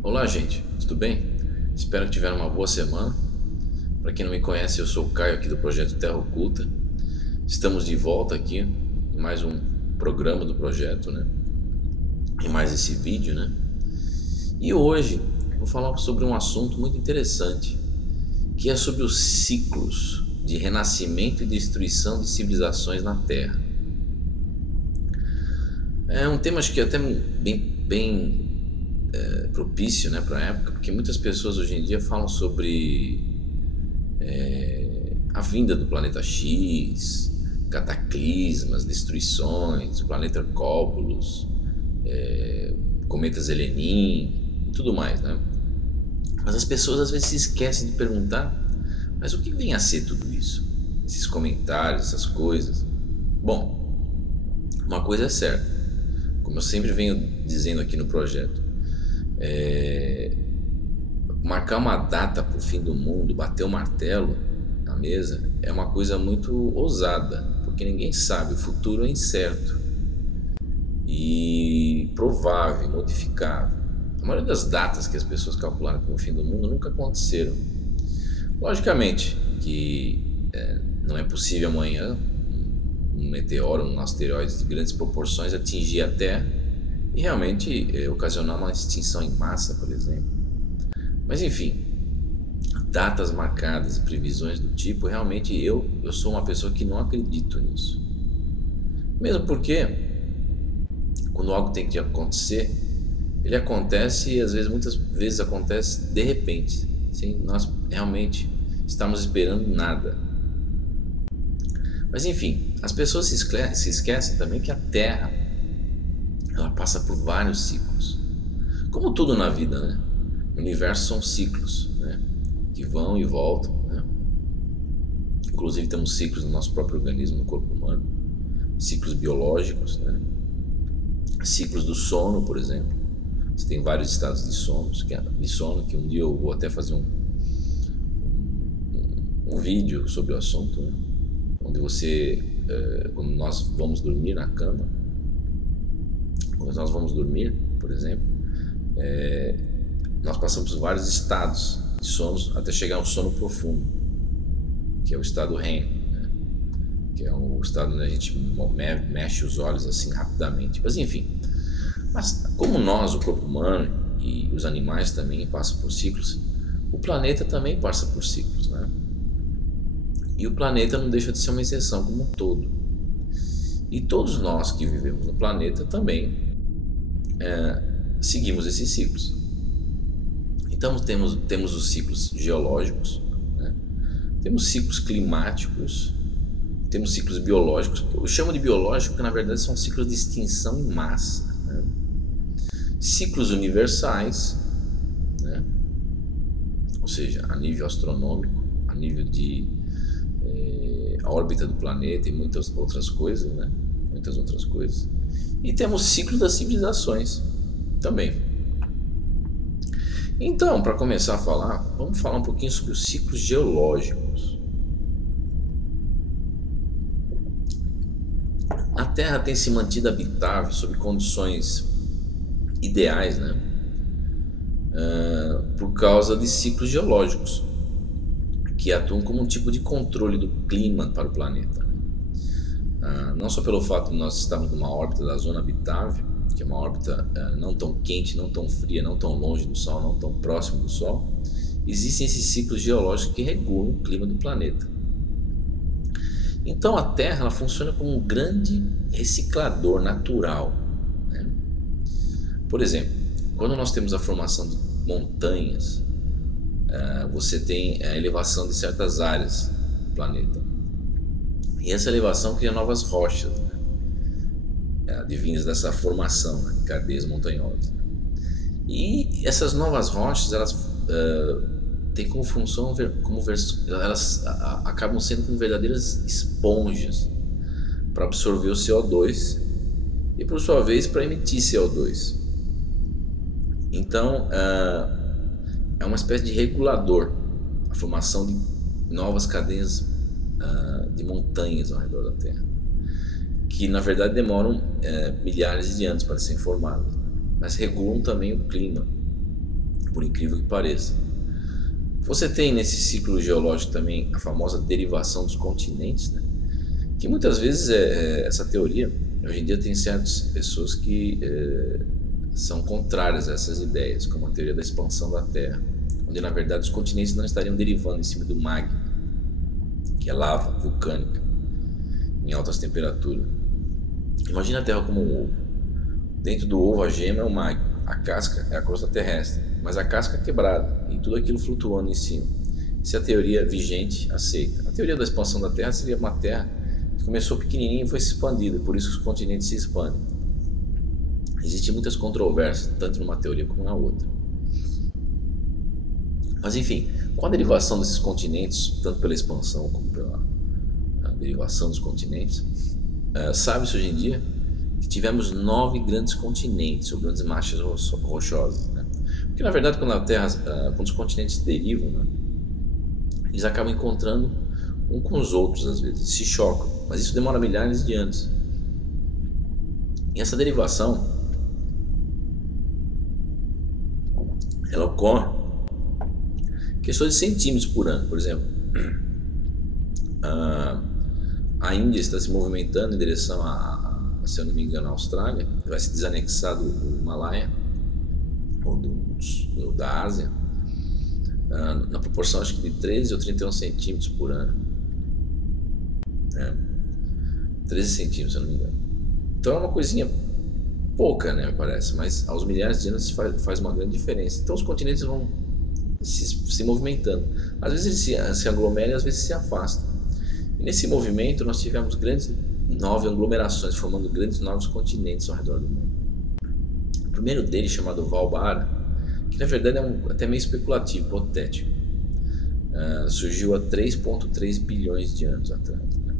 Olá, gente, tudo bem? Espero que tiveram uma boa semana. Para quem não me conhece, eu sou o Caio aqui do projeto Terra Oculta. Estamos de volta aqui em mais um programa do projeto, né? Em mais esse vídeo, né? E hoje vou falar sobre um assunto muito interessante, que é sobre os ciclos de renascimento e destruição de civilizações na Terra. É um tema acho que até bem propício, né, para a época, porque muitas pessoas hoje em dia falam sobre a vinda do planeta X, cataclismas, destruições, o planeta Cóbulos, cometas Elenin e tudo mais, né? Mas as pessoas às vezes se esquecem de perguntar, mas o que vem a ser tudo isso? Esses comentários, essas coisas. Bom, uma coisa é certa, como eu sempre venho dizendo aqui no projeto, marcar uma data para o fim do mundo, bater o martelo na mesa, é uma coisa muito ousada, porque ninguém sabe, o futuro é incerto e provável, modificável. A maioria das datas que as pessoas calcularam como o fim do mundo nunca aconteceram. Logicamente que não é possível amanhã um meteoro, um asteroide de grandes proporções atingir a Terra e realmente ocasionar uma extinção em massa, por exemplo. Mas enfim, datas marcadas e previsões do tipo, realmente eu sou uma pessoa que não acredito nisso. Mesmo porque quando algo tem que acontecer, ele acontece e às vezes, muitas vezes acontece de repente, sem nós realmente estarmos esperando nada. Mas enfim, as pessoas se esquecem também que a Terra ela passa por vários ciclos. Como tudo na vida, né? O universo são ciclos, né? Que vão e voltam, né? Inclusive temos ciclos no nosso próprio organismo, no corpo humano, ciclos biológicos, né? Ciclos do sono, por exemplo. Você tem vários estados de sono, que um dia eu vou até fazer um vídeo sobre o assunto, né? Onde você, quando nós vamos dormir na cama, quando nós vamos dormir, por exemplo, nós passamos por vários estados de sono até chegar ao sono profundo, que é o estado REM, né? Que é o estado onde a gente mexe os olhos assim rapidamente. Mas enfim, como nós, o corpo humano e os animais também passam por ciclos, o planeta também passa por ciclos, né? E o planeta não deixa de ser uma exceção como um todo. E todos nós que vivemos no planeta também seguimos esses ciclos. Então temos os ciclos geológicos, né? Temos ciclos climáticos, temos ciclos biológicos. Eu chamo de biológico porque na verdade são ciclos de extinção em massa, né? Ciclos universais, né? Ou seja, a nível astronômico, a nível de a órbita do planeta e muitas outras coisas, né? Muitas outras coisas. E temos ciclos das civilizações também. Então, para começar a falar, vamos falar um pouquinho sobre os ciclos geológicos. A Terra tem se mantido habitável sob condições ideais, né? Por causa de ciclos geológicos que atuam como um tipo de controle do clima para o planeta. Não só pelo fato de nós estarmos numa órbita da zona habitável, que é uma órbita não tão quente, não tão fria, não tão longe do Sol, não tão próximo do Sol, existem esses ciclos geológicos que regulam o clima do planeta. Então a Terra ela funciona como um grande reciclador natural, né? Por exemplo, quando nós temos a formação de montanhas, você tem a elevação de certas áreas do planeta. E essa elevação cria novas rochas, né? Advindas dessa formação, né, de cadeias montanhosas. E essas novas rochas, elas têm como função, elas acabam sendo como verdadeiras esponjas para absorver o CO2 e, por sua vez, para emitir CO2. Então, é uma espécie de regulador, a formação de novas cadeias de montanhas ao redor da Terra, que na verdade demoram milhares de anos para serem formadas, né? Mas regulam também o clima. por incrível que pareça. Você tem nesse ciclo geológico também a famosa derivação dos continentes, né? Que muitas vezes essa teoria, hoje em dia tem certas pessoas que são contrárias a essas ideias, como a teoria da expansão da Terra, onde na verdade os continentes não estariam derivando em cima do magma, que é lava vulcânica, em altas temperaturas. Imagina a Terra como um ovo. Dentro do ovo a gema é o magma, a casca é a crosta terrestre, mas a casca é quebrada e tudo aquilo flutuando em cima. Essa é a teoria vigente, aceita. A teoria da expansão da Terra seria uma Terra que começou pequenininha e foi se expandindo, por isso que os continentes se expandem. Existem muitas controvérsias, tanto numa teoria como na outra. Mas enfim, com a derivação desses continentes, tanto pela expansão como pela derivação dos continentes, sabe-se hoje em dia que tivemos 9 grandes continentes, ou grandes manchas rochosas, né? Porque na verdade quando os continentes derivam, né, eles acabam encontrando um com os outros, às vezes, se chocam, mas isso demora milhares de anos. E essa derivação, ela ocorre em questões de centímetros por ano. Por exemplo, a Índia está se movimentando em direção se eu não me engano, a Austrália, vai se desanexar do Himalaia, ou da Ásia, na proporção acho que de 13 ou 31 centímetros por ano. 13 centímetros, se eu não me engano. Então é uma coisinha pouca, né, me parece, mas aos milhares de anos faz uma grande diferença. Então os continentes vão se movimentando. Às vezes eles se aglomeram e às vezes se afastam. E nesse movimento nós tivemos grandes 9 aglomerações, formando grandes novos continentes ao redor do mundo. O primeiro deles, chamado Valbara, que na verdade é até meio especulativo, hipotético, surgiu há 3,3 bilhões de anos atrás, né?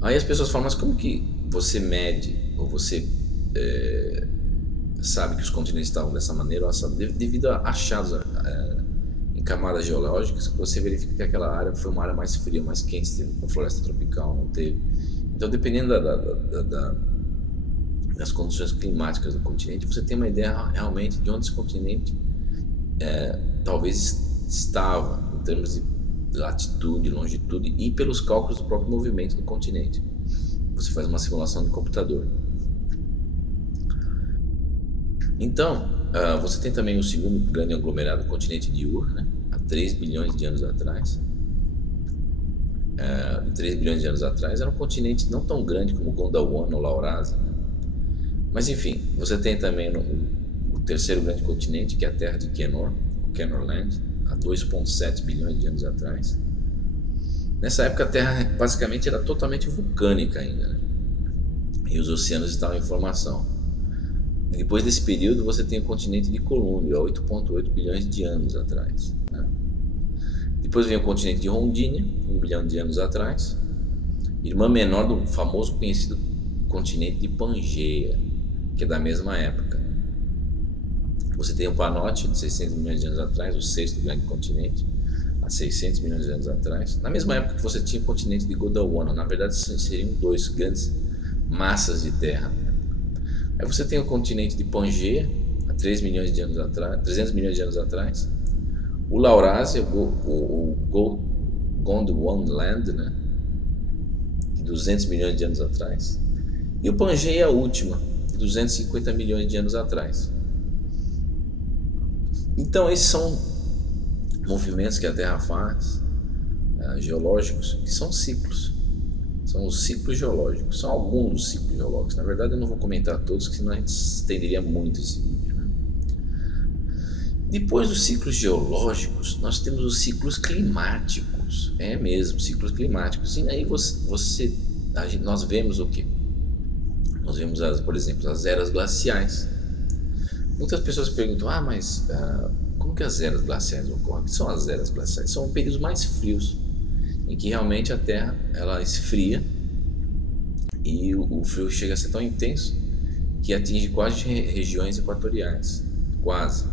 Aí as pessoas falam, mas como que você mede, ou você sabe que os continentes estavam dessa maneira? Devido a achados em camadas geológicas, você verifica que aquela área foi uma área mais fria, mais quente, com floresta tropical, não teve. Então, dependendo das condições climáticas do continente, você tem uma ideia realmente de onde esse continente talvez estava, em termos de latitude, longitude, e pelos cálculos do próprio movimento do continente. Você faz uma simulação de computador. Então, você tem também o segundo grande aglomerado, o continente de Ur, né? Há 3 bilhões de anos atrás. 3 bilhões de anos atrás era um continente não tão grande como Gondwana ou Laurasia, né? Mas enfim, você tem também o terceiro grande continente, que é a terra de Kenor, o Kenorland, há 2,7 bilhões de anos atrás. Nessa época a Terra basicamente era totalmente vulcânica ainda, né? E os oceanos estavam em formação. E depois desse período você tem o continente de Colúmbia, há 8,8 bilhões de anos atrás, né? Depois vem o continente de Rondônia, 1 bilhão de anos atrás, irmã menor do famoso conhecido continente de Pangeia, que é da mesma época. Você tem o Panote, de 600 milhões de anos atrás, o sexto grande continente, há 600 milhões de anos atrás. Na mesma época que você tinha o continente de Gondwana, na verdade seriam 2 grandes massas de terra. Aí você tem o continente de Pangeia, há 3 milhões de anos atrás, 300 milhões de anos atrás. O Laurasia, o Gondwana, né, de 200 milhões de anos atrás. E o Pangeia, a última, de 250 milhões de anos atrás. Então esses são movimentos que a Terra faz, geológicos, que são ciclos. São os ciclos geológicos, são alguns dos ciclos geológicos. Na verdade eu não vou comentar todos, porque senão a gente estenderia muito esse vídeo, né? Depois dos ciclos geológicos, nós temos os ciclos climáticos. É mesmo, ciclos climáticos. E aí nós vemos o que? Nós vemos, por exemplo, as eras glaciais. Muitas pessoas perguntam, mas como que as eras glaciais ocorrem? O que são as eras glaciais? São períodos mais frios, em que realmente a Terra ela esfria e o frio chega a ser tão intenso que atinge quase regiões equatoriais, quase.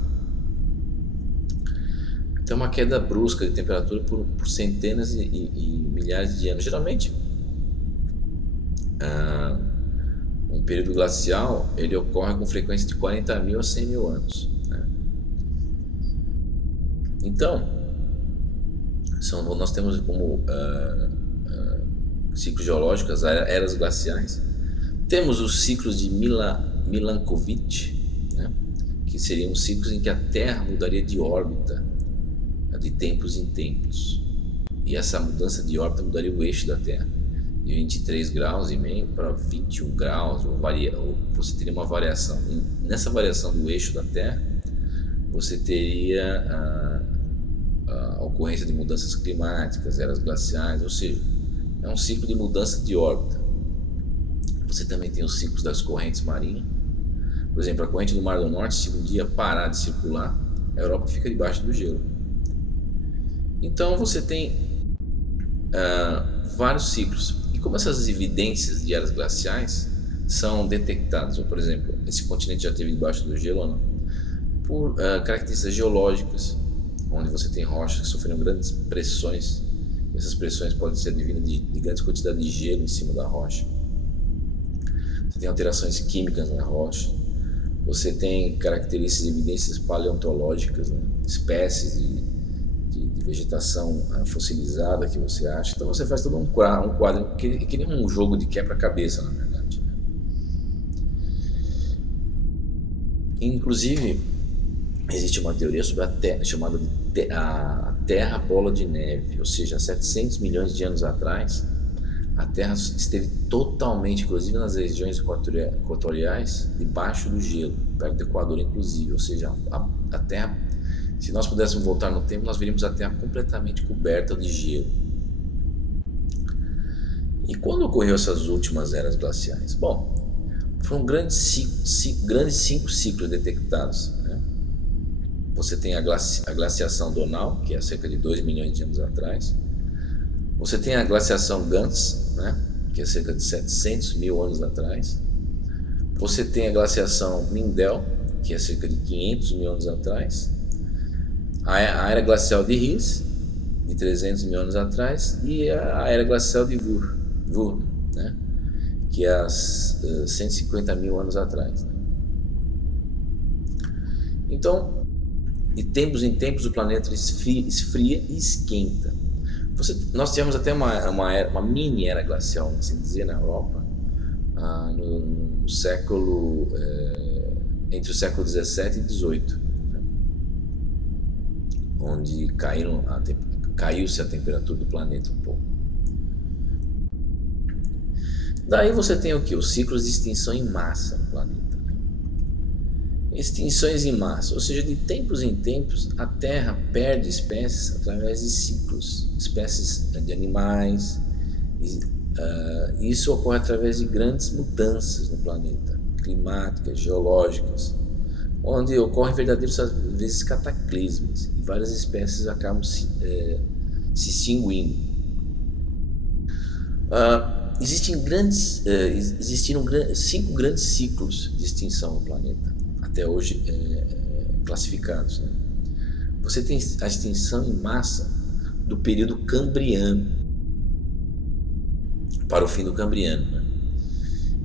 Então uma queda brusca de temperatura por centenas e milhares de anos. Geralmente Um período glacial ele ocorre com frequência de 40 mil a 100 mil anos, né? Então, nós temos como ciclos geológicos as eras glaciais. Temos os ciclos de Milankovitch, né? Que seriam ciclos em que a Terra mudaria de órbita de tempos em tempos. E essa mudança de órbita mudaria o eixo da Terra de 23 graus e meio para 21 graus, ou você teria uma variação. E nessa variação do eixo da Terra, você teria a ocorrência de mudanças climáticas, eras glaciais, ou seja, é um ciclo de mudança de órbita. Você também tem os ciclos das correntes marinhas. Por exemplo, a corrente do Mar do Norte, se um dia parar de circular, a Europa fica debaixo do gelo. Então você tem vários ciclos. E como essas evidências de eras glaciais são detectadas, ou por exemplo, esse continente já esteve debaixo do gelo ou não? Por características geológicas, onde você tem rochas que sofreram grandes pressões. Essas pressões podem ser advindas de grandes quantidades de gelo em cima da rocha. Você tem alterações químicas na rocha. Você tem características e evidências paleontológicas, né? Espécies de vegetação fossilizada que você acha. Então você faz todo um quadro que nem um jogo de quebra-cabeça, na verdade. Inclusive, existe uma teoria sobre a Terra, chamada de a Terra Bola de Neve, ou seja, há 700 milhões de anos atrás, a Terra esteve totalmente, inclusive nas regiões equatoriais, debaixo do gelo, perto do Equador inclusive, ou seja, a Terra, se nós pudéssemos voltar no tempo, nós veríamos a Terra completamente coberta de gelo. E quando ocorreu essas últimas eras glaciais? Bom, foram grandes 5 ciclos detectados, né? Você tem a glaciação Donau, que é há cerca de 2 milhões de anos atrás. Você tem a glaciação Gans, né? Que é cerca de 700 mil anos atrás. Você tem a glaciação Mindel, que é cerca de 500 mil anos atrás. A era glacial de Ries, de 300 mil anos atrás. E a era glacial de Würm, né? Que é há 150 mil anos atrás, né? Então, de tempos em tempos o planeta esfria e esquenta. Nós tivemos até uma mini era glacial, assim dizer, na Europa, no século, entre o século 17 e 18, né? Onde caiu-se a temperatura do planeta um pouco. Daí você tem o que? Os ciclos de extinção em massa no planeta. Extinções em massa, ou seja, de tempos em tempos a Terra perde espécies através de ciclos, espécies de animais. Isso ocorre através de grandes mudanças no planeta, climáticas, geológicas, onde ocorrem verdadeiros, às vezes, cataclismos e várias espécies acabam se extinguindo. Existiram 5 grandes ciclos de extinção no planeta, até hoje classificados, né? Você tem a extinção em massa do período Cambriano para o fim do Cambriano, né?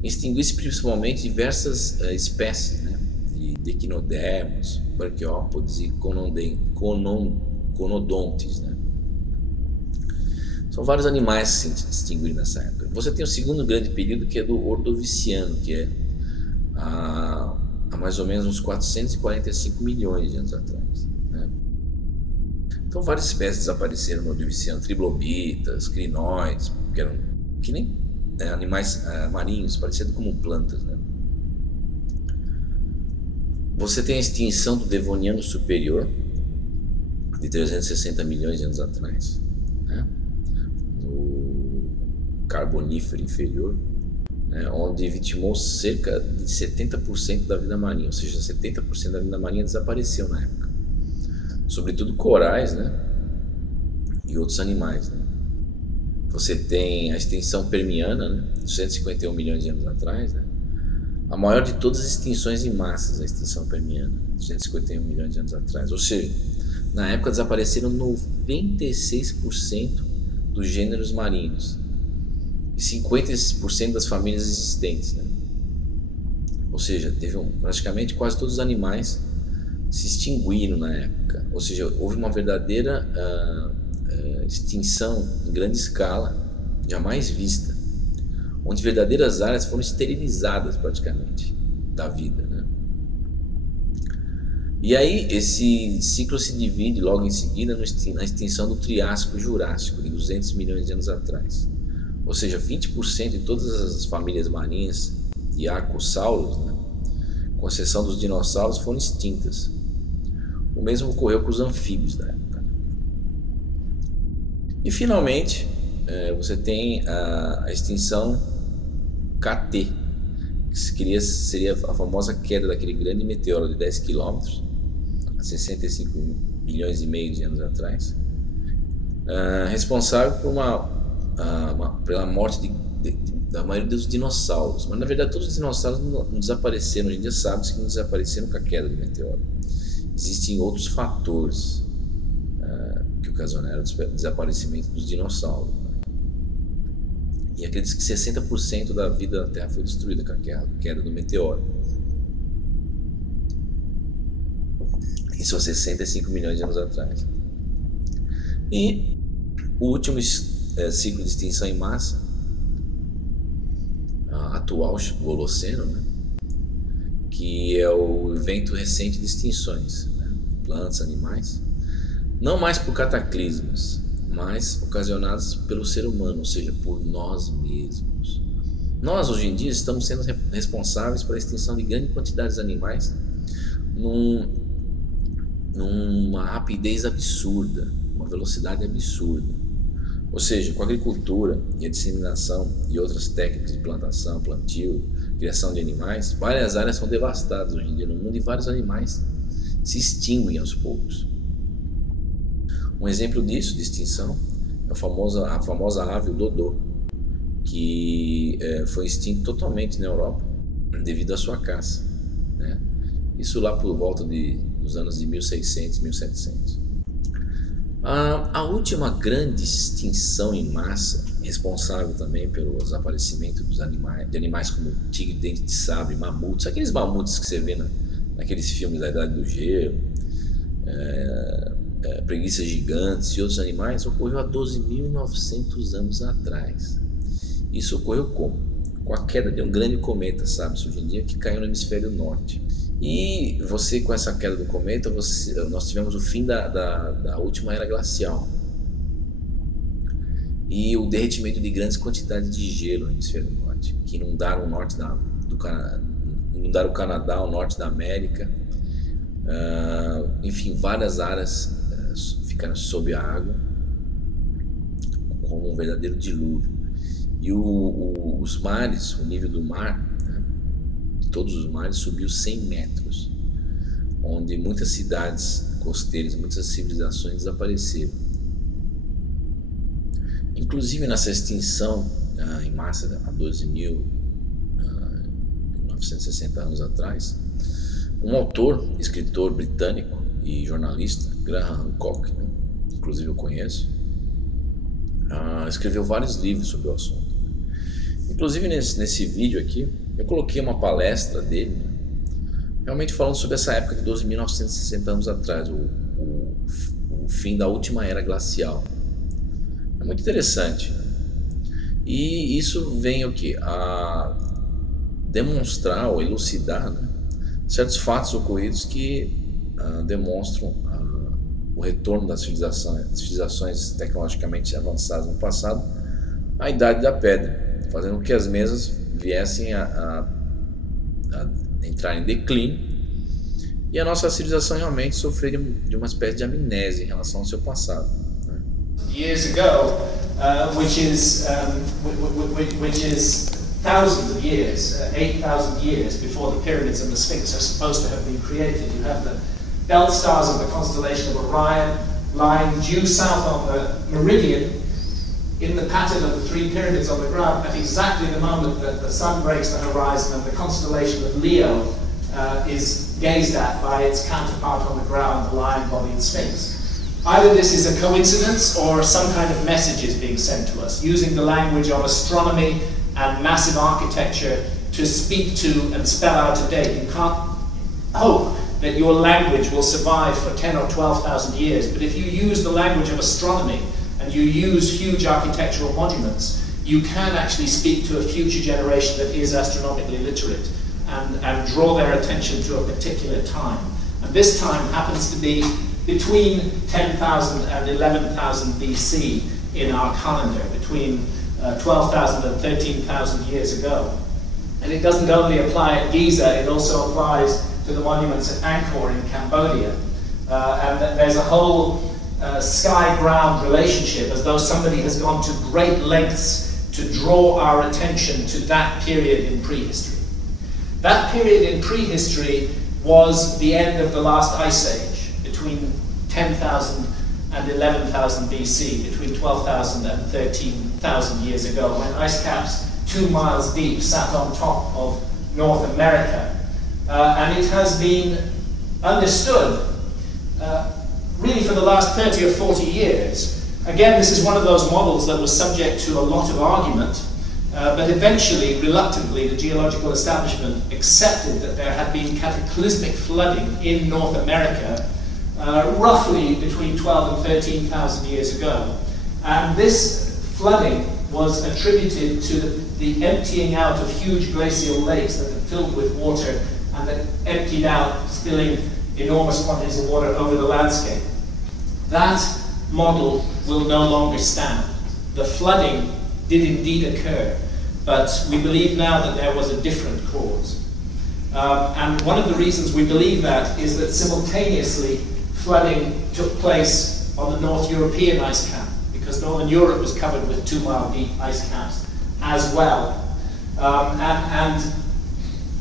Extinguiu-se principalmente diversas espécies, né? De equinodermos, braquiópodes e conodontes, né? São vários animais que se extinguiram nessa época. Você tem o segundo grande período, que é do Ordoviciano, que é há mais ou menos uns 445 milhões de anos atrás, né? Então várias espécies desapareceram no Ordoviciano, trilobítas, crinoides, que eram que nem animais marinhos, parecidos como plantas, né? Você tem a extinção do Devoniano Superior, de 360 milhões de anos atrás, né? No Carbonífero Inferior, né? Onde vitimou cerca de 70% da vida marinha, ou seja, 70% da vida marinha desapareceu na época, sobretudo corais, né? E outros animais, né? Você tem a extinção permiana, né? 251 milhões de anos atrás, né? A maior de todas as extinções em massas, a extinção permiana, 251 milhões de anos atrás. Ou seja, na época desapareceram 96% dos gêneros marinhos e 50% das famílias existentes, né? Ou seja, praticamente quase todos os animais se extinguiram na época. Ou seja, houve uma verdadeira extinção em grande escala, jamais vista, onde verdadeiras áreas foram esterilizadas praticamente da vida, né? E aí esse ciclo se divide logo em seguida na extinção do Triássico-Jurássico, de 200 milhões de anos atrás. Ou seja, 20% de todas as famílias marinhas de arcossauros, né, com exceção dos dinossauros, foram extintas. O mesmo ocorreu com os anfíbios da época. E finalmente, você tem a extinção KT, que seria a famosa queda daquele grande meteoro de 10 km, há 65 milhões e meio de anos atrás, responsável pela morte da maioria dos dinossauros. Mas na verdade todos os dinossauros não desapareceram. Hoje em dia sabe-se que não desapareceram com a queda do meteoro. Existem outros fatores que ocasionaram o desaparecimento dos dinossauros. E acredita que 60% da vida da Terra foi destruída com a queda do meteoro. Isso há 65 milhões de anos atrás. E o último ciclo de extinção em massa, atual, o Holoceno, né? Que é o evento recente de extinções, né? Plantas, animais, não mais por cataclismos, mas ocasionados pelo ser humano, ou seja, por nós mesmos. Nós, hoje em dia, estamos sendo responsáveis pela extinção de grande quantidade de animais numa rapidez absurda, uma velocidade absurda. Ou seja, com a agricultura e a disseminação e outras técnicas de plantação, plantio, criação de animais, várias áreas são devastadas hoje em dia no mundo e vários animais se extinguem aos poucos. Um exemplo disso, de extinção, é a famosa ave, o dodô, que foi extinto totalmente na Europa devido à sua caça, né? Isso lá por volta dos anos de 1600, 1700. A última grande extinção em massa, responsável também pelo desaparecimento de animais como tigre, dente de sabre, mamutos, aqueles mamutos que você vê naqueles filmes da Idade do Gelo, preguiças gigantes e outros animais, ocorreu há 12.900 anos atrás. Isso ocorreu como? Com a queda de um grande cometa, sabe-se hoje em dia, que caiu no hemisfério norte. E com essa queda do cometa, nós tivemos o fim da última era glacial e o derretimento de grandes quantidades de gelo no hemisfério norte, que inundaram o Canadá, o norte da América, enfim, várias áreas ficaram sob a água como um verdadeiro dilúvio. E os mares, o nível do mar, né, de todos os mares, subiu 100 metros, onde muitas cidades costeiras, muitas civilizações desapareceram. Inclusive nessa extinção em massa há 12.960 anos atrás, um autor, escritor britânico e jornalista, Graham Hancock, né, inclusive eu conheço, escreveu vários livros sobre o assunto. Inclusive nesse vídeo aqui eu coloquei uma palestra dele, né, realmente falando sobre essa época de 12.960 anos atrás, o fim da última era glacial. É muito interessante, né? E isso vem o quê? A demonstrar ou elucidar, né, certos fatos ocorridos que demonstram o retorno das civilizações tecnologicamente avançadas no passado à Idade da Pedra, fazendo com que as mesmas viessem a entrar em declínio e a nossa civilização realmente sofrer de uma espécie de amnésia em relação ao seu passado, né? Years ago, which is thousands of years, 8,000 years before the pyramids and the Sphinx are supposed to have been created. You have the belt stars of the constellation of Orion lying due south on the meridian in the pattern of the three pyramids on the ground at exactly the moment that the sun breaks the horizon and the constellation of Leo is gazed at by its counterpart on the ground, the lion-bodied Sphinx. Either this is a coincidence or some kind of message is being sent to us, using the language of astronomy and massive architecture to speak to and spell out a date. You can't hope that your language will survive for 10 or 12,000 years, but if you use the language of astronomy and you use huge architectural monuments, you can actually speak to a future generation that is astronomically literate and draw their attention to a particular time. And this time happens to be between 10,000 and 11,000 BC in our calendar, between 12,000 and 13,000 years ago. And it doesn't only apply at Giza, it also applies to the monuments at Angkor in Cambodia. And there's a whole sky-ground relationship, as though somebody has gone to great lengths to draw our attention to that period in prehistory. That period in prehistory was the end of the last ice age, between 10,000 and 11,000 BC, between 12,000 and 13,000 years ago, when ice caps 2 miles deep sat on top of North America. And it has been understood really for the last 30 or 40 years. Again, this is one of those models that was subject to a lot of argument, but eventually, reluctantly, the geological establishment accepted that there had been cataclysmic flooding in North America roughly between 12 and 13,000 years ago. And this flooding was attributed to the emptying out of huge glacial lakes that had filled with water and that emptied out, spilling enormous quantities of water over the landscape. That model will no longer stand. The flooding did indeed occur, but we believe now that there was a different cause. And one of the reasons we believe that is that simultaneously flooding took place on the North European ice cap, because Northern Europe was covered with 2-mile deep ice caps as well. And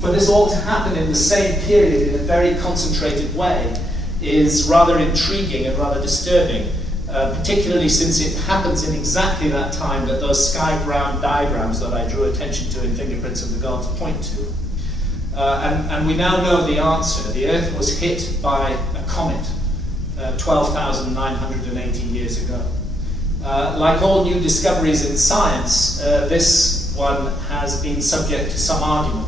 for this all to happen in the same period in a very concentrated way is rather intriguing and rather disturbing, particularly since it happens in exactly that time that those sky-ground diagrams that I drew attention to in Fingerprints of the Gods point to. And we now know the answer. The Earth was hit by a comet 12,980 years ago. Like all new discoveries in science, this one has been subject to some argument.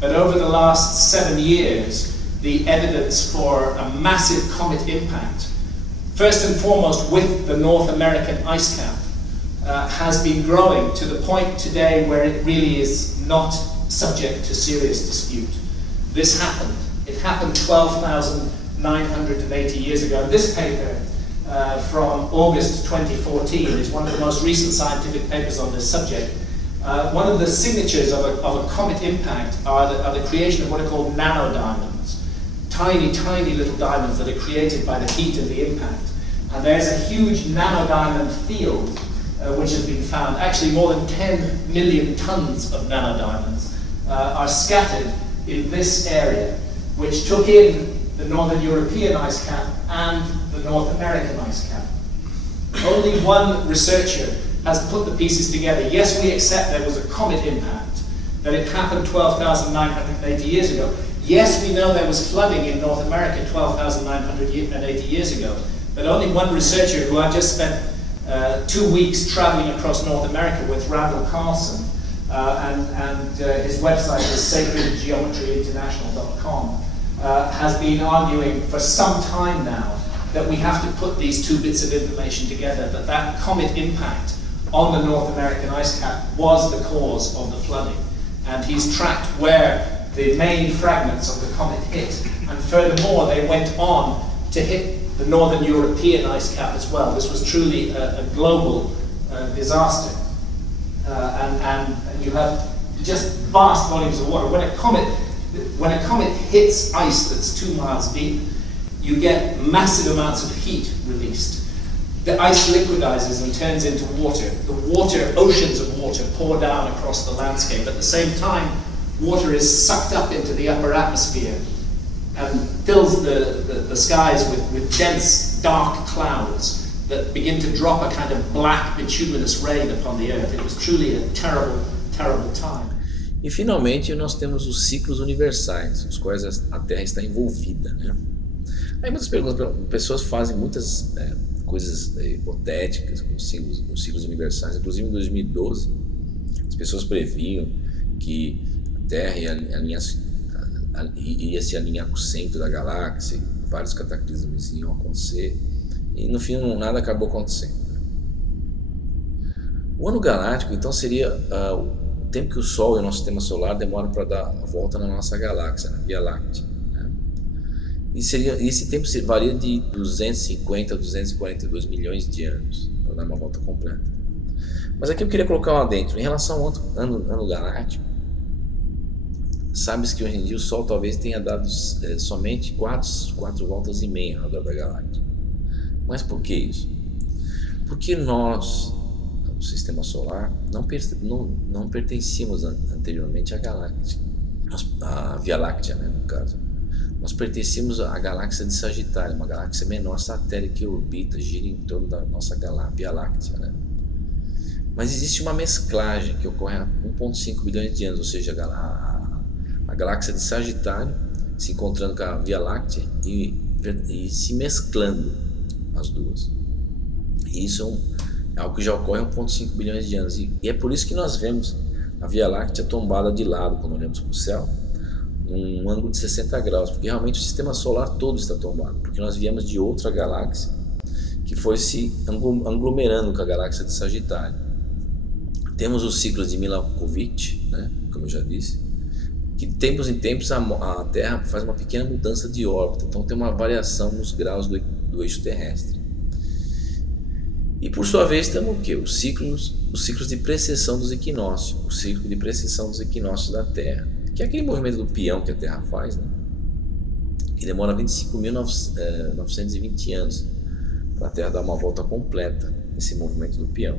But over the last 7 years, the evidence for a massive comet impact, first and foremost with the North American ice cap, has been growing to the point today where it really is not subject to serious dispute. This happened. It happened 12,980 years ago. And this paper from August 2014 is one of the most recent scientific papers on this subject. One of the signatures of a comet impact are the creation of what are called nanodiamonds. Tiny, tiny little diamonds that are created by the heat of the impact. And there's a huge nanodiamond field which has been found. Actually, more than 10 million tons of nanodiamonds are scattered in this area, which took in the Northern European ice cap and the North American ice cap. Only one researcher has put the pieces together. Yes, we accept there was a comet impact, that it happened 12,980 years ago. Yes, we know there was flooding in North America 12,980 years ago, but only one researcher, who I just spent 2 weeks traveling across North America with, Randall Carlson, and his website is sacredgeometryinternational.com, has been arguing for some time now that we have to put these two bits of information together, that comet impact on the North American ice cap was the cause of the flooding. And he's tracked where the main fragments of the comet hit. And furthermore, they went on to hit the Northern European ice cap as well. This was truly a global disaster. And you have just vast volumes of water. When a comet hits ice that's 2 miles deep, you get massive amounts of heat released. The ice liquidizes and turns into water. The water, oceans of water, pour down across the landscape. At the same time, water is sucked up into the upper atmosphere and fills the skies with dense, dark clouds that begin to drop a kind of black, bituminous rain upon the earth. It was truly a terrible, terrible time. E finalmente nós temos os ciclos universais, os quais a Terra está envolvida, né? Aí muitas pessoas fazem muitas coisas hipotéticas com os ciclos universais. Inclusive em 2012, as pessoas previam que a Terra ia se alinhar com o centro da galáxia, vários cataclismos iam acontecer, e no fim nada acabou acontecendo. O ano galáctico então seria o tempo que o Sol e o nosso sistema solar demoram para dar a volta na nossa galáxia, na Via Láctea, né? E esse tempo varia de 250 a 242 milhões de anos para dar uma volta completa. Mas aqui eu queria colocar lá dentro, em relação ao ano galáctico, sabe-se que hoje em dia o Sol talvez tenha dado somente 4 voltas e meia ao redor da galáxia. Mas por que isso? Porque nós, o Sistema Solar, não pertencíamos anteriormente à galáxia, à Via Láctea, né, no caso. Nós pertencíamos à galáxia de Sagitário, uma galáxia menor satélite que orbita, gira em torno da nossa Via Láctea, né? Mas existe uma mesclagem que ocorre há 1,5 bilhões de anos, ou seja, a galáxia de Sagitário se encontrando com a Via Láctea e se mesclando as duas. E isso é algo que já ocorre há 1,5 bilhões de anos. E é por isso que nós vemos a Via Láctea tombada de lado quando olhamos para o céu, num ângulo de 60 graus, porque realmente o sistema solar todo está tombado, porque nós viemos de outra galáxia que foi se aglomerando com a galáxia de Sagitário. Temos os ciclos de Milankovitch, né, como eu já disse, que de tempos em tempos a Terra faz uma pequena mudança de órbita, então tem uma variação nos graus do eixo terrestre. E por sua vez temos o quê? Os ciclos de precessão dos equinócios, o ciclo de precessão dos equinócios da Terra, que é aquele movimento do peão que a Terra faz, né? Que demora 25.920 anos para a Terra dar uma volta completa nesse movimento do peão.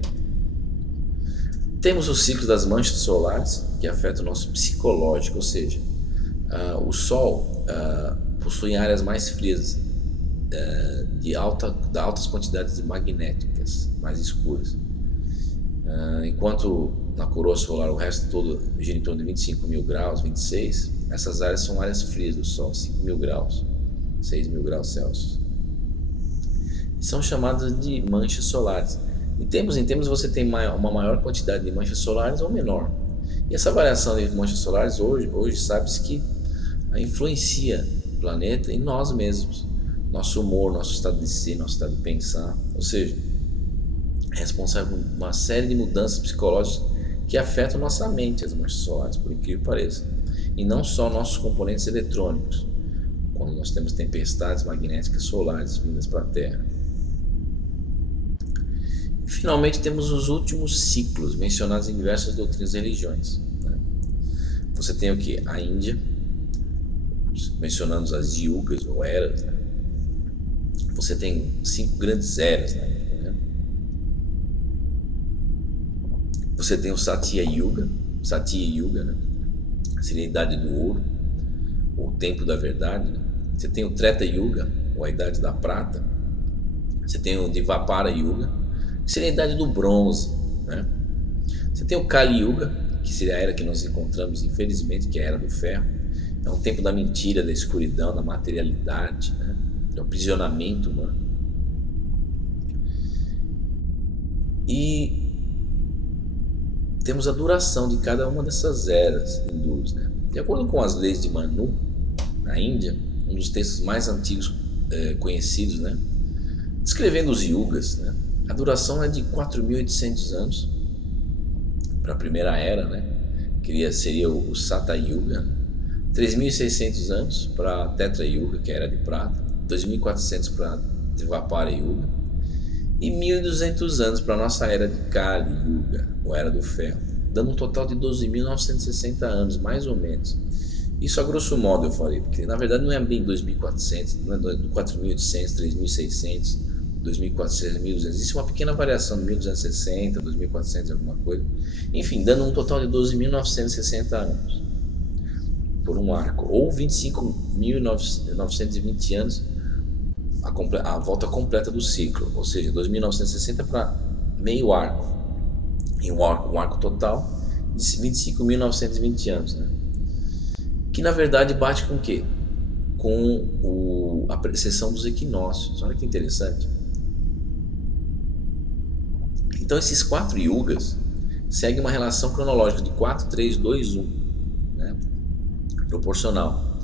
Temos o ciclo das manchas solares, que afeta o nosso psicológico, ou seja, o Sol possui áreas mais frias, de altas quantidades de magnéticas, mais escuras. Enquanto na coroa solar o resto todo gira em torno de 25 mil graus, 26, essas áreas são áreas frias do Sol, 5 mil graus, 6 mil graus Celsius. São chamadas de manchas solares. De tempos em tempos você tem uma maior quantidade de manchas solares ou menor. E essa variação de manchas solares hoje sabe-se que influencia o planeta e nós mesmos. Nosso humor, nosso estado de ser, nosso estado de pensar. Ou seja, é responsável por uma série de mudanças psicológicas que afetam nossa mente, as manchas solares, por incrível que pareça. E não só nossos componentes eletrônicos, quando nós temos tempestades magnéticas solares vindas para a Terra. E, finalmente, temos os últimos ciclos mencionados em diversas doutrinas e religiões, né? Você tem o que? A Índia, mencionando as yugas ou eras, né? Você tem 5 grandes eras, né? Você tem o Satya Yuga, né? Seria a idade do ouro, ou o tempo da verdade, né? Você tem o Treta Yuga, ou a idade da prata. Você tem o Dvapara Yuga, que seria a idade do bronze, né? Você tem o Kali Yuga, que seria a era que nós encontramos, infelizmente, que é a era do ferro. É um tempo da mentira, da escuridão, da materialidade, né? Do aprisionamento humano. E temos a duração de cada uma dessas eras hindus, né? De acordo com as leis de Manu, na Índia, um dos textos mais antigos conhecidos, né? Descrevendo os yugas, né? A duração é de 4.800 anos para a primeira era, né? Que seria o Satya Yuga, né? 3.600 anos para a Tetra Yuga, que é a era de prata, 2.400 para a Dvapara Yuga e 1.200 anos para a nossa era de Kali Yuga, ou era do ferro, dando um total de 12.960 anos, mais ou menos. Isso a grosso modo eu falei, porque na verdade não é bem 2.400, não é 4.800, 3.600, 2.400, 1.200, existe uma pequena variação de 1.260, 2.400 alguma coisa, enfim, dando um total de 12.960 anos por um arco, ou 25.920 anos a volta completa do ciclo, ou seja, 2.960 para meio arco, em um arco total de 25.920 anos, né? Que na verdade bate com o quê? Com a precessão dos equinócios. Olha que interessante. Então esses 4 yugas seguem uma relação cronológica de 4, 3, 2, 1, né? proporcional.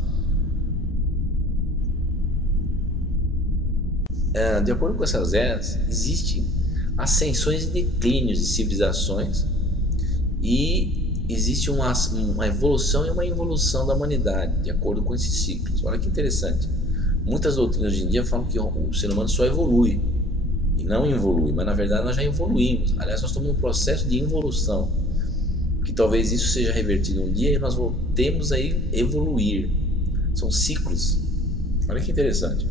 De acordo com essas eras, existem ascensões e declínios de civilizações e existe uma evolução e uma involução da humanidade, de acordo com esses ciclos. Olha que interessante. Muitas doutrinas hoje em dia falam que o ser humano só evolui e não evolui, mas na verdade nós já evoluímos. Aliás, nós estamos num processo de involução, que talvez isso seja revertido um dia e nós voltemos a evoluir. São ciclos. Olha que interessante.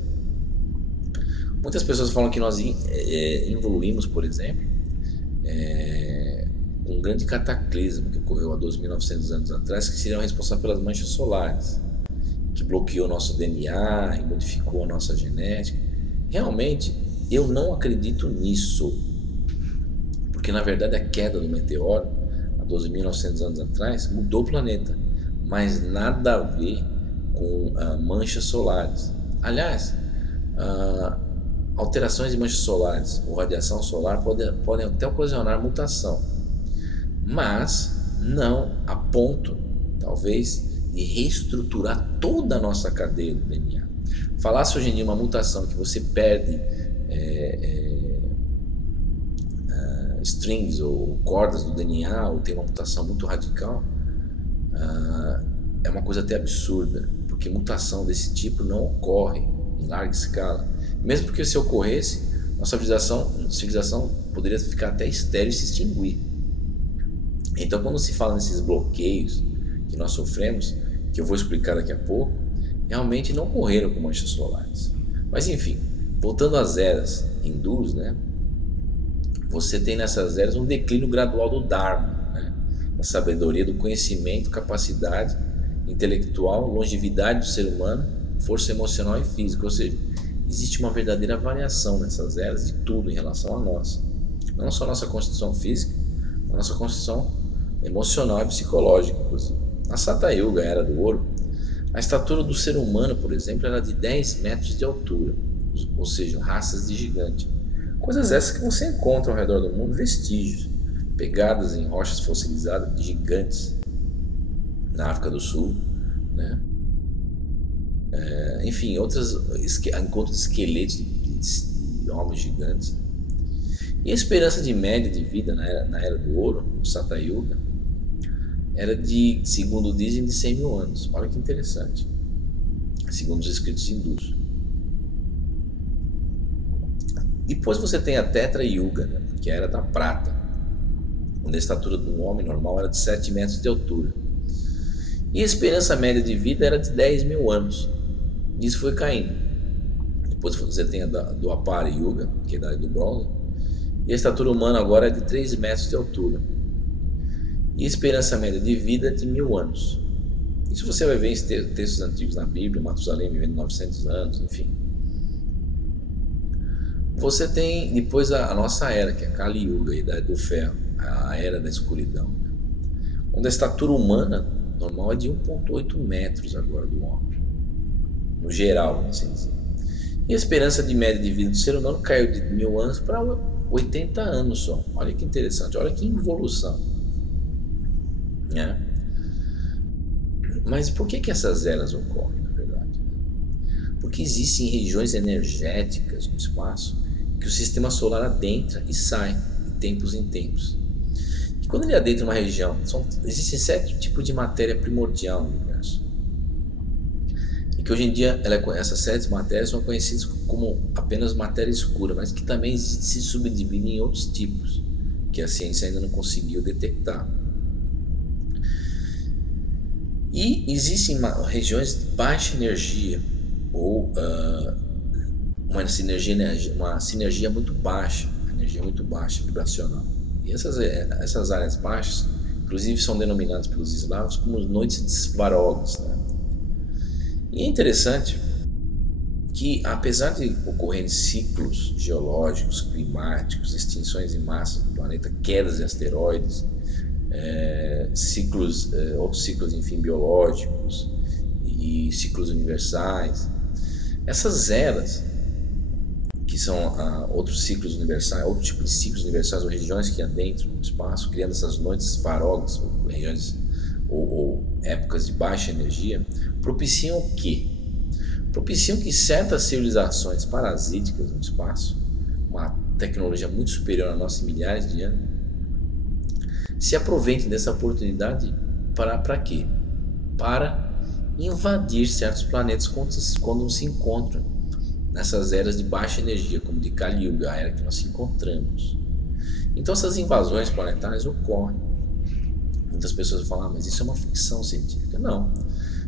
Muitas pessoas falam que nós evoluímos, por exemplo, com um grande cataclismo que ocorreu há 2.900 anos atrás, que seria responsável pelas manchas solares, que bloqueou nosso DNA e modificou a nossa genética. Realmente, eu não acredito nisso, porque na verdade a queda do meteoro, há 12.900 anos atrás, mudou o planeta, mas nada a ver com manchas solares. Aliás, alterações de manchas solares ou radiação solar podem até ocasionar mutação, mas não a ponto, talvez, de reestruturar toda a nossa cadeia do DNA. Falar-se hoje em dia uma mutação que você perde strings ou cordas do DNA, ou tem uma mutação muito radical, é uma coisa até absurda, porque mutação desse tipo não ocorre em larga escala. Mesmo porque se ocorresse, nossa civilização poderia ficar até estéril e se extinguir. Então, quando se fala nesses bloqueios que nós sofremos, que eu vou explicar daqui a pouco, realmente não ocorreram com manchas solares. Mas enfim, voltando às eras hindus, né, você tem nessas eras um declínio gradual do Dharma, né, da sabedoria, do conhecimento, capacidade intelectual, longevidade do ser humano, força emocional e física. Ou seja, existe uma verdadeira variação nessas eras de tudo em relação a nós. Não só a nossa constituição física, a nossa constituição emocional e psicológica, inclusive. Na Satya Yuga, a Era do Ouro, a estatura do ser humano, por exemplo, era de 10 metros de altura, ou seja, raças de gigante. Coisas essas que você encontra ao redor do mundo, vestígios, pegadas em rochas fossilizadas de gigantes, na África do Sul, né? Enfim, encontros de esqueletos de homens gigantes. E a esperança de média de vida na Era do Ouro, no Satya Yuga, era de, segundo dizem, de 100 mil anos. Olha que interessante, segundo os escritos hindus. Depois você tem a Tetra Yuga, né, que é a Era da Prata, onde a estatura do homem normal era de 7 metros de altura. E a esperança média de vida era de 10 mil anos. Isso foi caindo. Depois você tem a do Apara Yuga, que é a Idade do Bronze, e a estatura humana agora é de 3 metros de altura. E a esperança média de vida é de 1000 anos. Isso você vai ver em textos antigos na Bíblia, Matusalém vivendo 900 anos, enfim. Você tem depois a nossa era, que é a Kali Yuga, a Idade do Ferro, a Era da Escuridão, onde a estatura humana normal é de 1,8 metros agora do homem, no geral, vamos assim dizer. E a esperança de média de vida do ser humano caiu de 1000 anos para 80 anos só. Olha que interessante, olha que evolução, né? Mas por que essas eras ocorrem, na verdade? Porque existem regiões energéticas no espaço que o sistema solar adentra e sai de tempos em tempos. E quando ele adentra uma região, existem 7 tipos de matéria primordial no universo. E que hoje em dia essas 7 matérias são conhecidas como apenas matéria escura, mas que também se subdividem em outros tipos, que a ciência ainda não conseguiu detectar. E existem regiões de baixa energia, ou uma sinergia muito baixa, energia muito baixa, vibracional. E essas áreas baixas, inclusive, são denominadas pelos eslavos como noites de Svarogs, né? E é interessante que, apesar de ocorrerem ciclos geológicos, climáticos, extinções em massa do planeta, quedas de asteroides, outros ciclos, enfim, biológicos e ciclos universais, essas eras, que são outros ciclos universais, outro tipo de ciclos universais ou regiões que adentram no espaço, criando essas noites Svarogs, ou regiões ou épocas de baixa energia, propiciam o quê? Propiciam que certas civilizações parasíticas no espaço, uma tecnologia muito superior à nossa em milhares de anos, se aproveitem dessa oportunidade para quê? Para invadir certos planetas quando se encontram nessas eras de baixa energia, como de Kali Yuga, a era que nós se encontramos. Então essas invasões planetárias ocorrem. Muitas pessoas falam, mas isso é uma ficção científica. Não.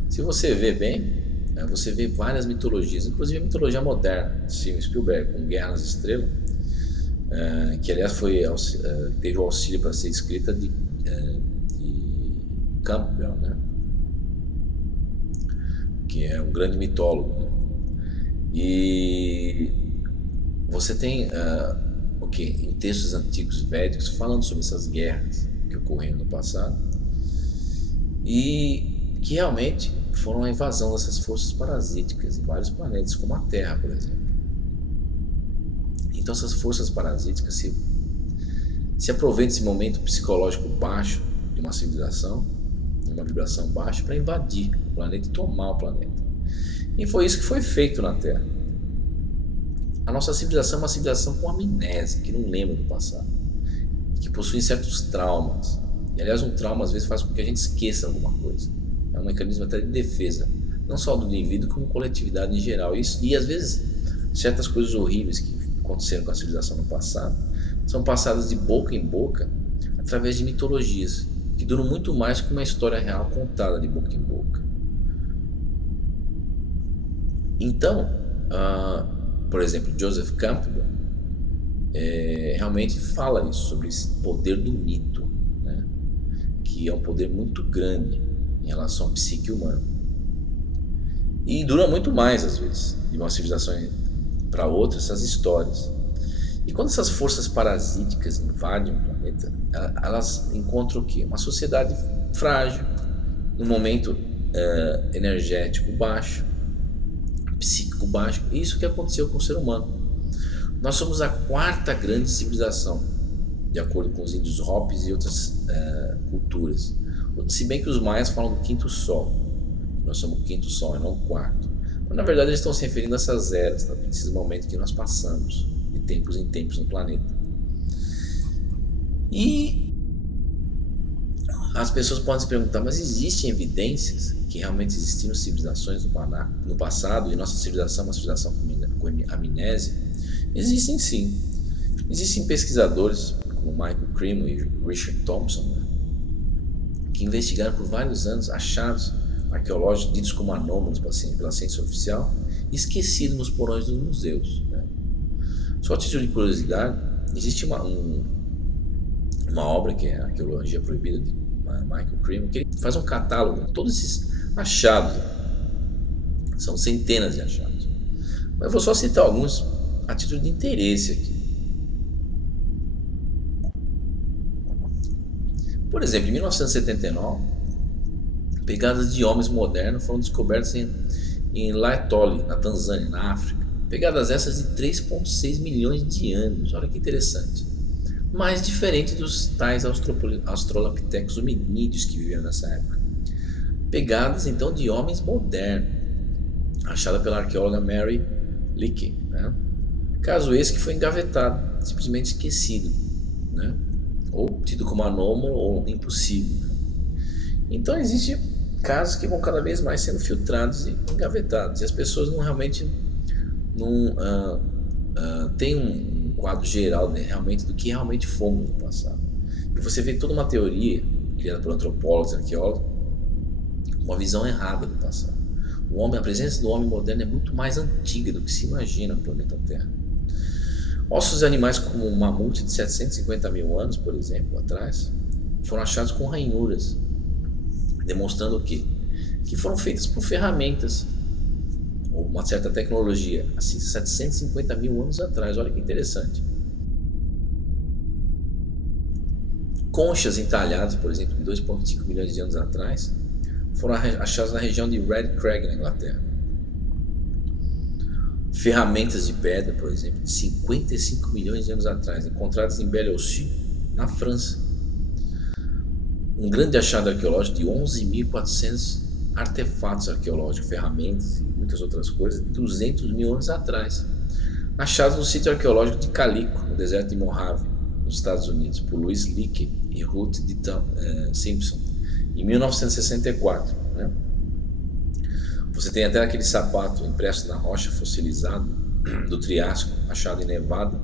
Se você vê bem, você vê várias mitologias, inclusive a mitologia moderna, Steven Spielberg, com Guerra nas Estrelas, que aliás teve o auxílio para ser escrita de Campbell, né? Que é um grande mitólogo, né? E você tem em textos antigos védicos falando sobre essas guerras que ocorreram no passado e que realmente foram a invasão dessas forças parasíticas em vários planetas, como a Terra, por exemplo. Então essas forças parasíticas se aproveitam desse momento psicológico baixo de uma civilização, de uma vibração baixa, para invadir o planeta e tomar o planeta. E foi isso que foi feito na Terra. A nossa civilização é uma civilização com amnésia, que não lembra do passado, que possui certos traumas. E aliás, um trauma às vezes faz com que a gente esqueça alguma coisa. É um mecanismo até de defesa, não só do indivíduo, como coletividade em geral. E às vezes, certas coisas horríveis que aconteceram com a civilização no passado são passadas de boca em boca através de mitologias, que duram muito mais que uma história real contada de boca em boca. Então, por exemplo, Joseph Campbell realmente fala isso, sobre esse poder do mito, né? Que é um poder muito grande em relação à psique humana. E dura muito mais, às vezes, de uma civilização para outra, essas histórias. E quando essas forças parasíticas invadem o planeta, elas encontram o quê? Uma sociedade frágil, num momento energético baixo, psíquico baixo. Isso que aconteceu com o ser humano. Nós somos a quarta grande civilização, de acordo com os índios Hopis e outras culturas. Se bem que os maias falam do quinto sol. Nós somos o quinto sol e não o quarto. Mas na verdade eles estão se referindo a essas eras, tá? Esses momentos que nós passamos, de tempos em tempos no planeta. E as pessoas podem se perguntar, mas existem evidências que realmente existiram civilizações no passado e nossa civilização é uma civilização com amnésia? Existem sim. Existem pesquisadores como Michael Cremo e Richard Thompson, né, que investigaram por vários anos achados arqueológicos ditos como anômalos pela ciência oficial, esquecidos nos porões dos museus, né. Só a título de curiosidade, existe uma obra que é a Arqueologia Proibida de Michael Cremo, que ele faz um catálogo de todos esses achados. São centenas de achados. Mas eu vou só citar alguns a título de interesse aqui. Por exemplo, em 1979, pegadas de homens modernos foram descobertas em Laetoli, na Tanzânia, na África. Pegadas essas de 3,6 milhões de anos. Olha que interessante. Mais diferente dos tais australopithecus hominídeos que viveram nessa época. Pegadas então de homens modernos, achada pela arqueóloga Mary Leakey, né? Caso esse que foi engavetado, simplesmente esquecido, né? Ou tido como anômalo ou impossível. Então existem casos que vão cada vez mais sendo filtrados e engavetados, e as pessoas não realmente têm um quadro geral, né, realmente do que realmente fomos no passado. E você vê toda uma teoria criada por antropólogos e arqueólogos, uma visão errada do passado. A presença do homem moderno é muito mais antiga do que se imagina no planeta Terra. Ossos de animais como um mamute de 750 mil anos, por exemplo, atrás, foram achados com ranhuras, demonstrando o quê? Que foram feitas por ferramentas ou uma certa tecnologia, assim, 750 mil anos atrás. Olha que interessante. Conchas entalhadas, por exemplo, de 2,5 milhões de anos atrás, foram achadas na região de Red Crag, na Inglaterra. Ferramentas de pedra, por exemplo, de 55 milhões de anos atrás, encontradas em Belle-Aux, na França. um grande achado arqueológico de 11.400 artefatos arqueológicos, ferramentas e muitas outras coisas, de 200 mil anos atrás, achados no sítio arqueológico de Calico, no deserto de Mojave, nos Estados Unidos, por Louis Leakey e Ruth D. Simpson, em 1964. Né? Você tem até aquele sapato impresso na rocha fossilizado do Triássico, achado em Nevada,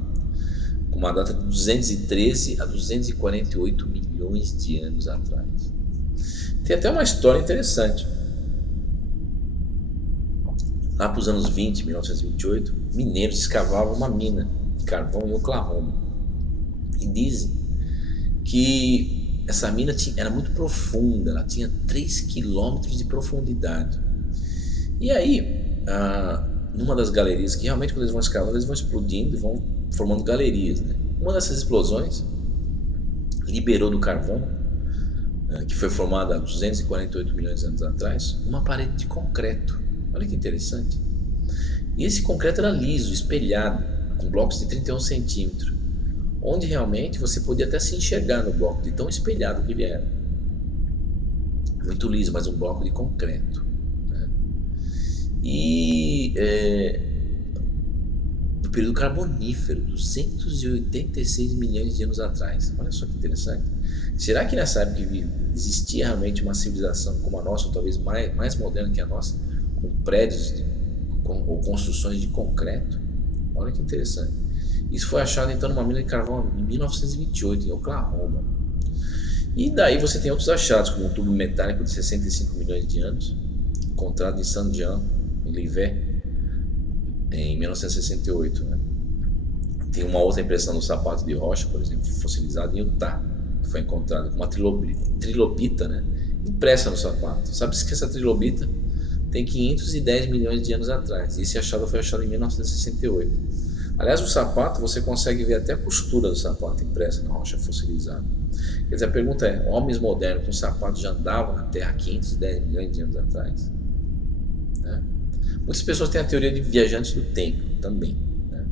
com uma data de 213 a 248 milhões de anos atrás. Tem até uma história interessante. Lá para os anos 20, 1928, mineiros escavavam uma mina de carvão em Oklahoma. E dizem que essa mina era muito profunda, ela tinha 3 quilômetros de profundidade. E aí, numa das galerias, que realmente quando eles vão escavando, eles vão explodindo e vão formando galerias. Né? Uma dessas explosões liberou do carvão, que foi formada há 248 milhões de anos atrás, uma parede de concreto. Olha que interessante. E esse concreto era liso, espelhado, com blocos de 31 centímetros, onde realmente você podia até se enxergar no bloco, de tão espelhado que ele era. Muito liso, mas um bloco de concreto. Né? E do período carbonífero, 286 milhões de anos atrás. Olha só que interessante. Será que nessa época existia realmente uma civilização como a nossa, ou talvez mais moderna que a nossa, com prédios ou construções de concreto? Olha que interessante. Isso foi achado então numa mina de carvão em 1928, em Oklahoma. E daí você tem outros achados, como um tubo metálico de 65 milhões de anos, encontrado em Saint-Jean, em Livet, em 1968. Né? Tem uma outra impressão no sapato de rocha, por exemplo, fossilizado em Utah, que foi encontrado com uma trilobita, né? Impressa no sapato. Sabe-se que essa trilobita tem 510 milhões de anos atrás. E esse achado foi achado em 1968. Aliás, o sapato, você consegue ver até a costura do sapato impressa na rocha fossilizada. Quer dizer, a pergunta é, homens modernos com sapatos já andavam na Terra 510 milhões de anos atrás? Né? Muitas pessoas têm a teoria de viajantes do tempo também. Né?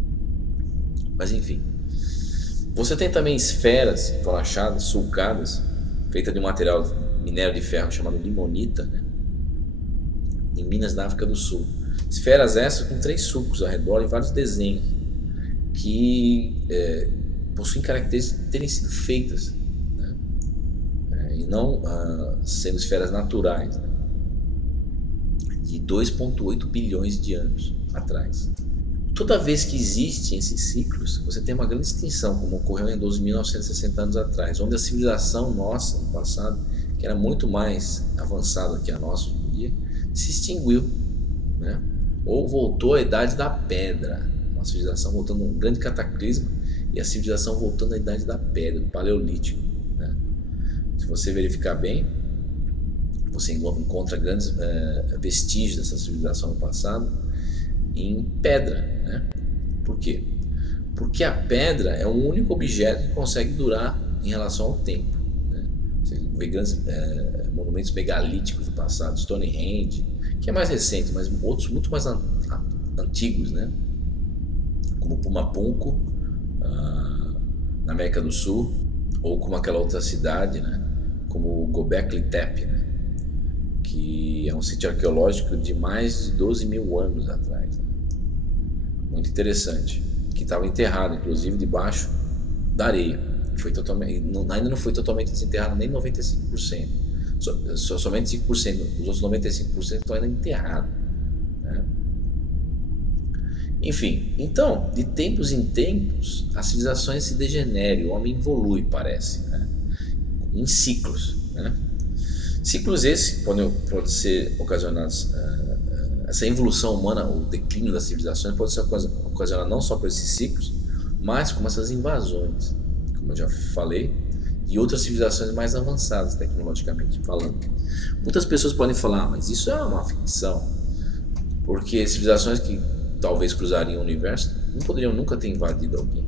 Mas enfim. Você tem também esferas que foram achadas, sulcadas, feitas de um material minério de ferro chamado limonita, né? Em minas da África do Sul. Esferas essas com 3 sulcos ao redor e vários desenhos que possuem características de terem sido feitas, né? E não sendo esferas naturais, né? De 2,8 bilhões de anos atrás. Toda vez que existem esses ciclos, você tem uma grande extinção, como ocorreu em 12.960 anos atrás, onde a civilização nossa, no passado, que era muito mais avançada que a nossa hoje em dia, se extinguiu, né? Ou voltou à idade da pedra, uma civilização voltando a um grande cataclisma, e a civilização voltando à idade da pedra, do paleolítico, né? Se você verificar bem, você encontra grandes vestígios dessa civilização no passado em pedra, né? Por quê? Porque a pedra é o único objeto que consegue durar em relação ao tempo, né? Você vê grandes monumentos megalíticos do passado, Stonehenge, que é mais recente, mas outros muito mais antigos, né? Como Pumapunco, na América do Sul, ou como aquela outra cidade, né? Como Göbekli Tepe, né? Que é um sítio arqueológico de mais de 12 mil anos atrás, né? Muito interessante, que estava enterrado inclusive debaixo da areia, foi ainda não foi totalmente desenterrado, nem 95%, somente 5%, os outros 95% estão ainda enterrados, né? Enfim, então, de tempos em tempos, as civilizações se degeneram, o homem evolui, parece, né? Em ciclos, né? Ciclos esses podem ser ocasionados, essa evolução humana, o declínio das civilizações pode ser ocasionado não só por esses ciclos, mas como essas invasões, como eu já falei, de outras civilizações mais avançadas tecnologicamente falando. Muitas pessoas podem falar, mas isso é uma ficção, porque civilizações que talvez cruzariam o universo não poderiam nunca ter invadido alguém.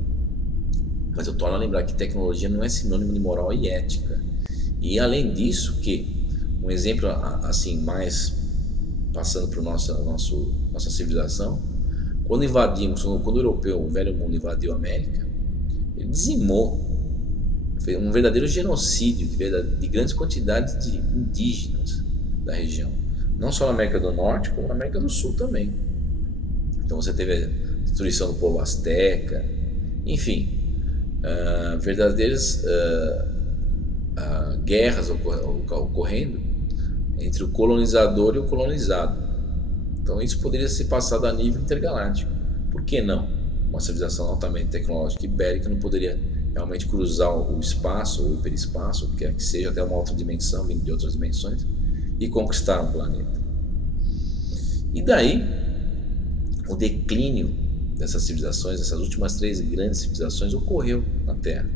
Mas eu torno a lembrar que tecnologia não é sinônimo de moral e ética. E além disso, que um exemplo assim mais passando para nossa civilização, quando o europeu, o velho mundo invadiu a América, ele dizimou um verdadeiro genocídio de grandes quantidades de indígenas da região, não só na América do Norte, como na América do Sul também. Então você teve a destruição do povo asteca, enfim, verdadeiras guerras ocorrendo entre o colonizador e o colonizado. Então isso poderia ser passado a nível intergaláctico. Por que não? Uma civilização altamente tecnológica ibérica não poderia realmente cruzar o espaço, ou o hiperespaço, o que quer que seja, até uma outra dimensão, vindo de outras dimensões, e conquistar um planeta. E daí, o declínio dessas civilizações, essas últimas 3 grandes civilizações, ocorreu na Terra.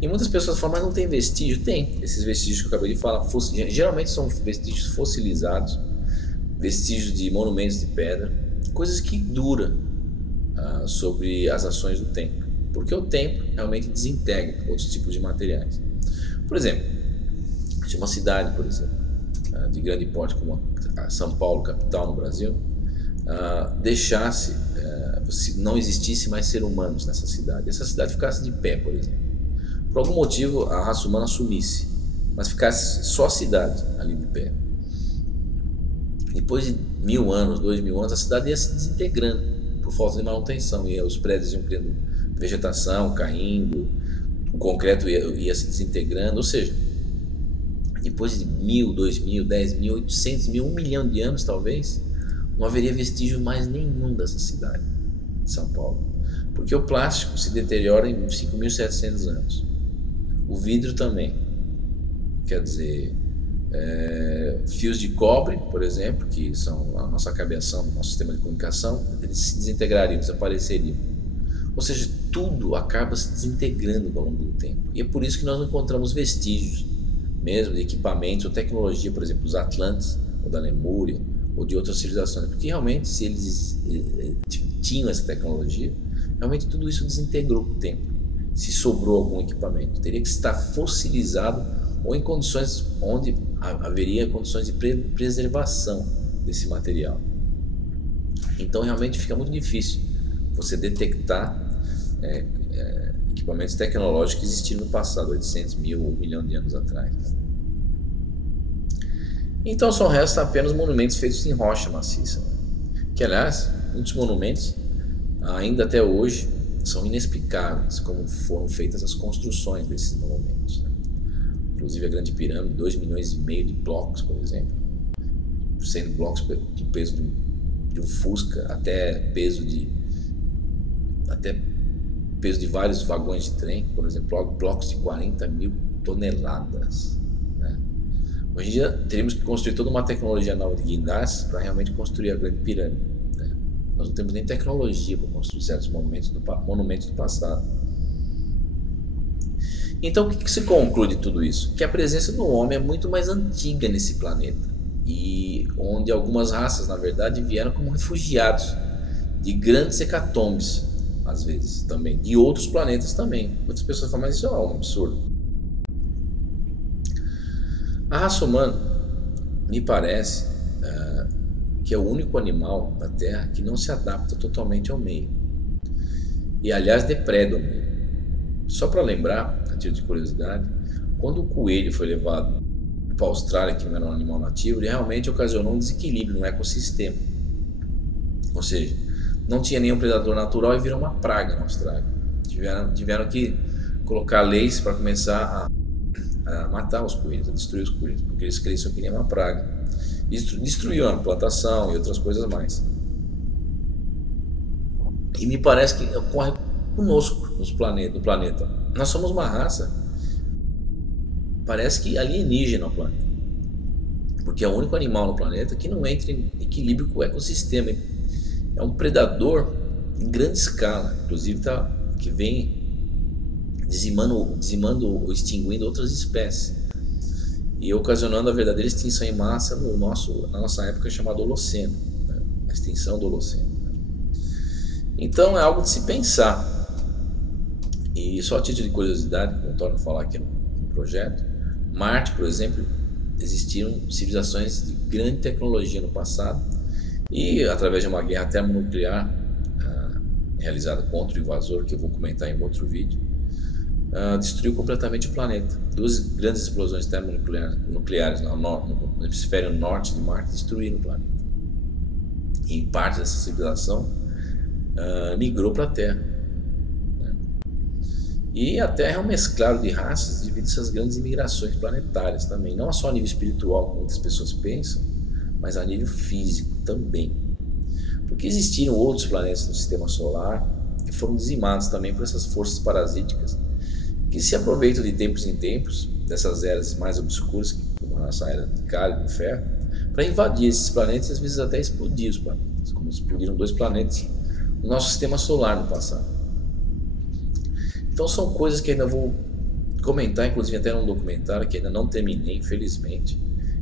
E muitas pessoas falam, mas não tem vestígio? Tem. Esses vestígios que eu acabei de falar, geralmente são vestígios fossilizados, vestígios de monumentos de pedra, coisas que duram sobre as ações do tempo. Porque o tempo realmente desintegra outros tipos de materiais. Por exemplo, se uma cidade, por exemplo, de grande porte como a São Paulo, capital no Brasil, deixasse, não existisse mais seres humanos nessa cidade, essa cidade ficasse de pé, por exemplo, por algum motivo a raça humana sumisse, mas ficasse só a cidade ali de pé, depois de 1000 anos, 2000 anos, a cidade ia se desintegrando por falta de manutenção, e os prédios iam criando vegetação, caindo, o concreto ia se desintegrando, ou seja, depois de 1000, 2000, 10.000, 800.000, 1 milhão de anos talvez, não haveria vestígio mais nenhum dessa cidade de São Paulo, porque o plástico se deteriora em 5.700 anos, o vidro também, quer dizer, fios de cobre, por exemplo, que são a nossa cabeção do nosso sistema de comunicação, eles se desintegrariam, desapareceriam, ou seja, tudo acaba se desintegrando ao longo do tempo, e é por isso que nós não encontramos vestígios mesmo de equipamentos ou tecnologia, por exemplo, os Atlantes, ou da Lemúria, ou de outras civilizações, porque realmente se eles tinham essa tecnologia, realmente tudo isso desintegrou com o tempo. Se sobrou algum equipamento, teria que estar fossilizado ou em condições onde haveria condições de preservação desse material. Então realmente fica muito difícil você detectar equipamentos tecnológicos que existiram no passado, 800.000 ou 1 milhão de anos atrás. Então só restam apenas monumentos feitos em rocha maciça, que aliás, muitos monumentos ainda até hoje são inexplicáveis como foram feitas as construções desses monumentos. Inclusive a Grande Pirâmide, 2,5 milhões de blocos, por exemplo, sendo blocos do peso de um Fusca até peso de vários vagões de trem, por exemplo, blocos de 40.000 toneladas. Né? Hoje em dia teríamos que construir toda uma tecnologia nova de guindastes para realmente construir a Grande Pirâmide. Né? Nós não temos nem tecnologia para construir certos monumentos do passado. Então o que se conclui de tudo isso? Que a presença do homem é muito mais antiga nesse planeta, e onde algumas raças, na verdade, vieram como refugiados de grandes hecatombes, às vezes também, de outros planetas também. Muitas pessoas falam, mas isso é um absurdo. A raça humana, me parece, que é o único animal da Terra que não se adapta totalmente ao meio. E, aliás, depreda o meio. Só para lembrar, a título de curiosidade, quando o coelho foi levado para a Austrália, que não era um animal nativo, ele realmente ocasionou um desequilíbrio no ecossistema. Ou seja, não tinha nenhum predador natural e virou uma praga na Austrália. Tiveram que colocar leis para começar a matar os coelhos, a destruir os coelhos, porque eles cresciam que nem uma praga. Destruiu a plantação e outras coisas mais. E me parece que ocorre conosco no planeta. Nós somos uma raça, parece que alienígena no planeta, porque é o único animal no planeta que não entra em equilíbrio com o ecossistema. É um predador em grande escala, inclusive que vem dizimando ou extinguindo outras espécies e ocasionando a verdadeira extinção em massa na nossa época chamada Holoceno, né? A extinção do Holoceno. Então é algo de se pensar. E só a título de curiosidade, como eu torno a falar aqui no projeto, Marte, por exemplo, existiram civilizações de grande tecnologia no passado, e através de uma guerra termonuclear realizada contra o invasor, que eu vou comentar em outro vídeo, destruiu completamente o planeta. Duas grandes explosões termonucleares no hemisfério norte de Marte destruíram o planeta. E parte dessa civilização migrou para a Terra. E a Terra é um mesclado de raças devido a essas grandes imigrações planetárias também. Não só a nível espiritual, como muitas pessoas pensam, mas a nível físico também. Porque existiram outros planetas no Sistema Solar que foram dizimados também por essas forças parasíticas que se aproveitam de tempos em tempos dessas eras mais obscuras, como a nossa era de Calho e de Ferro, para invadir esses planetas e às vezes até explodir os planetas, como explodiram 2 planetas no nosso Sistema Solar no passado. Então são coisas que ainda vou comentar, inclusive até num documentário que ainda não terminei, infelizmente,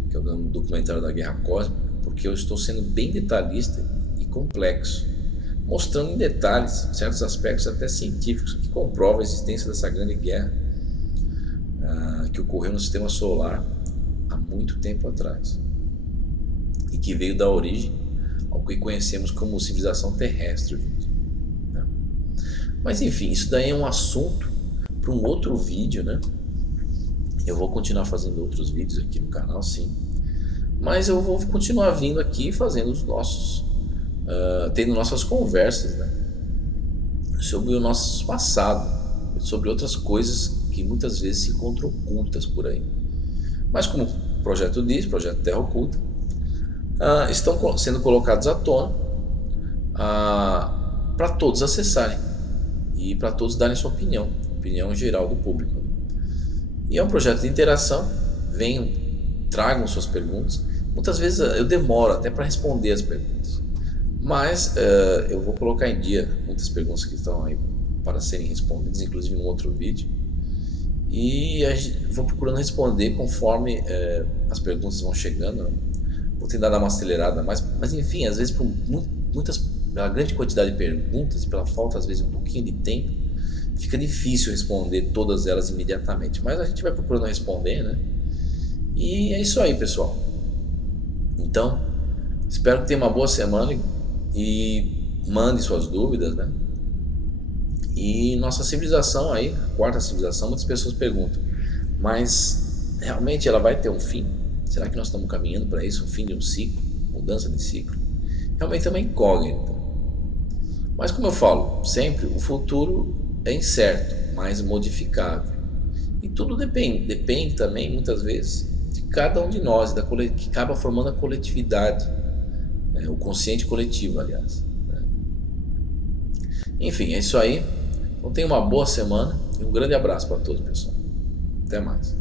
que é o documentário da Guerra Cósmica, porque eu estou sendo bem detalhista e complexo, mostrando em detalhes certos aspectos até científicos que comprovam a existência dessa grande guerra que ocorreu no Sistema Solar há muito tempo atrás e que veio da origem ao que conhecemos como civilização terrestre hoje em dia, né? Mas enfim, isso daí é um assunto para um outro vídeo, né? Eu vou continuar fazendo outros vídeos aqui no canal, sim, mas eu vou continuar vindo aqui fazendo os nossos tendo nossas conversas, né, sobre o nosso passado, sobre outras coisas que muitas vezes se encontram ocultas por aí. Mas como o projeto diz, Projeto Terra Oculta, estão sendo colocados à tona para todos acessarem e para todos darem sua opinião geral do público. E é um projeto de interação. Venham, tragam suas perguntas. Muitas vezes eu demoro até para responder as perguntas, mas eu vou colocar em dia muitas perguntas que estão aí para serem respondidas, inclusive em um outro vídeo, e vou procurando responder conforme as perguntas vão chegando, né? Vou tentar dar uma acelerada mais, mas enfim, às vezes pela grande quantidade de perguntas e pela falta às vezes um pouquinho de tempo, fica difícil responder todas elas imediatamente, mas a gente vai procurando responder, né? E é isso aí, pessoal. Então, espero que tenha uma boa semana e mande suas dúvidas, né? E nossa civilização aí, a quarta civilização, muitas pessoas perguntam, mas realmente ela vai ter um fim? Será que nós estamos caminhando para isso, um fim de um ciclo, mudança de ciclo? Realmente é uma incógnita. Mas como eu falo sempre, o futuro é incerto, mas modificável. E tudo depende também, muitas vezes, de cada um de nós, que acaba formando a coletividade, o consciente coletivo, aliás, né? Enfim, é isso aí. Então tenha uma boa semana e um grande abraço para todos, pessoal. Até mais.